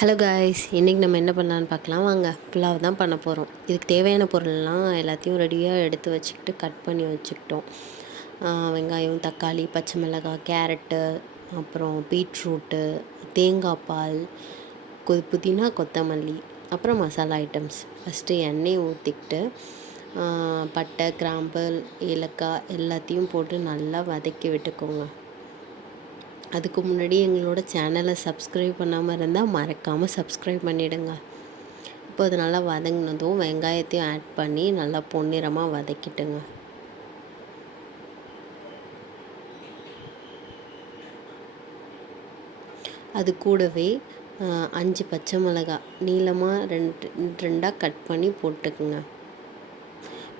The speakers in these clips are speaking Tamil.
ஹலோ காய்ஸ், இன்றைக்கி நம்ம என்ன பண்ணலான்னு பார்க்கலாம். வாங்க, புலாவ் தான் பண்ண போகிறோம். இதுக்கு தேவையான பொருள்லாம் எல்லாத்தையும் ரெடியாக எடுத்து வச்சுக்கிட்டு கட் பண்ணி வச்சுக்கிட்டோம். வெங்காயம், தக்காளி, பச்சை மிளகாய், கேரட்டு, அப்புறம் பீட்ரூட்டு, தேங்காய் பால், புதினா, கொத்தமல்லி, அப்புறம் மசாலா ஐட்டம்ஸ். ஃபஸ்ட்டு எண்ணெய் ஊற்றிக்கிட்டு பட்டை, கிராம்பு, ஏலக்காய் எல்லாத்தையும் போட்டு நல்லா வதக்கி விட்டுக்கோங்க. அதுக்கு முன்னாடி எங்களோட சேனலை சப்ஸ்கிரைப் பண்ணாமல் இருந்தால் மறக்காமல் சப்ஸ்கிரைப் பண்ணிவிடுங்க. இப்போ அது நல்லா வதங்கினதும் வெங்காயத்தையும் ஆட் பண்ணி நல்லா பொன்னிறமாக வதக்கிட்டுங்க. அது கூடவே 5 பச்சை மிளகாய் நீளமாக ரெண்டாக கட் பண்ணி போட்டுக்குங்க.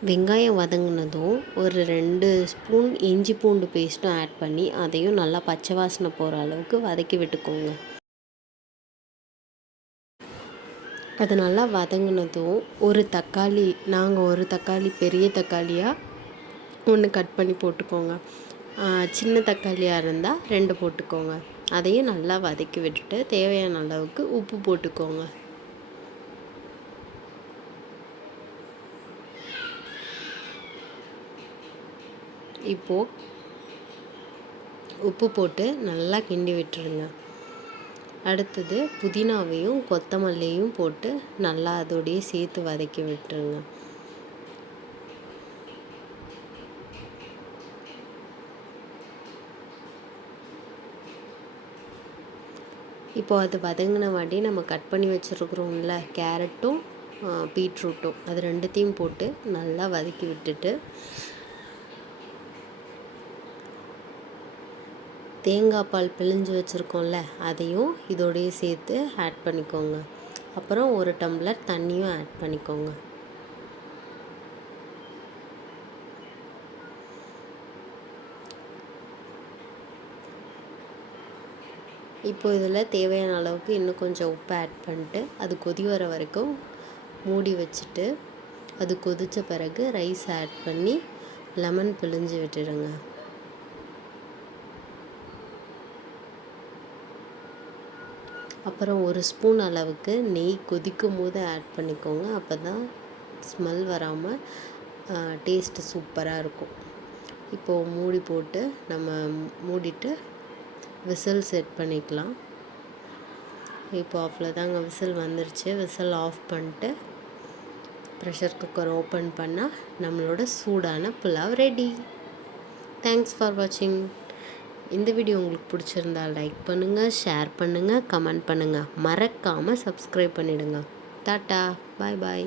வெங்காயம் வதங்கினதும் ஒரு 2 ஸ்பூன் இஞ்சி பூண்டு பேஸ்ட்டும் ஆட் பண்ணி அதையும் நல்லா பச்சை வாசனை போகிற அளவுக்கு வதக்கி விட்டுக்கோங்க. அது நல்லா வதங்கினதும் ஒரு தக்காளி, நாங்கள் ஒரு தக்காளி பெரிய தக்காளியாக 1 கட் பண்ணி போட்டுக்கோங்க. சின்ன தக்காளியாக இருந்தால் 2 போட்டுக்கோங்க. அதையும் நல்லா வதக்கி விட்டுட்டு தேவையான அளவுக்கு உப்பு போட்டுக்கோங்க. இப்போது உப்பு போட்டு நல்லா கிண்டி விட்டுருங்க. அடுத்தது புதினாவையும் கொத்தமல்லியும் போட்டு நல்லா அதோடையே சேர்த்து வதக்கி விட்டுருங்க. இப்போது அது வதங்கின வாட்டி நம்ம கட் பண்ணி வச்சுருக்குறோம்ல கேரட்டும் பீட்ரூட்டும், அது ரெண்டுத்தையும் போட்டு நல்லா வதக்கி விட்டுட்டு தேங்காய் பால் பிழிஞ்சு வச்சுருக்கோம்ல அதையும் இதோடையே சேர்த்து ஆட் பண்ணிக்கோங்க. அப்புறம் 1 டம்ளர் தண்ணியும் ஆட் பண்ணிக்கோங்க. இப்போ இதில் தேவையான அளவுக்கு இன்னும் கொஞ்சம் உப்பு ஆட் பண்ணிட்டு அது கொதி வர வரைக்கும் மூடி வச்சுட்டு அது கொதித்த பிறகு ரைஸ் ஆட் பண்ணி லெமன் பிழிஞ்சு விட்டுடுங்க. அப்புறம் 1 ஸ்பூன் அளவுக்கு நெய் கொதிக்கும் போது ஆட் பண்ணிக்கோங்க. அப்போ தான் ஸ்மெல் வராமல் டேஸ்ட்டு சூப்பராக இருக்கும். இப்போது மூடி போட்டு நம்ம மூடிட்டு விசில் செட் பண்ணிக்கலாம். இப்போ அவ்வளோதாங்க, விசில் வந்துருச்சு. விசில் ஆஃப் பண்ணிட்டு ப்ரெஷர் குக்கர் ஓப்பன் பண்ணால் நம்மளோட சூடான புலாவ் ரெடி. தேங்க்ஸ் ஃபார் வாட்சிங். இந்த வீடியோ உங்களுக்கு பிடிச்சிருந்தா லைக் பண்ணுங்கள், ஷேர் பண்ணுங்கள், கமெண்ட் பண்ணுங்கள். மறக்காமல் சப்ஸ்கிரைப் பண்ணிவிடுங்க. டாட்டா, பாய் பாய்.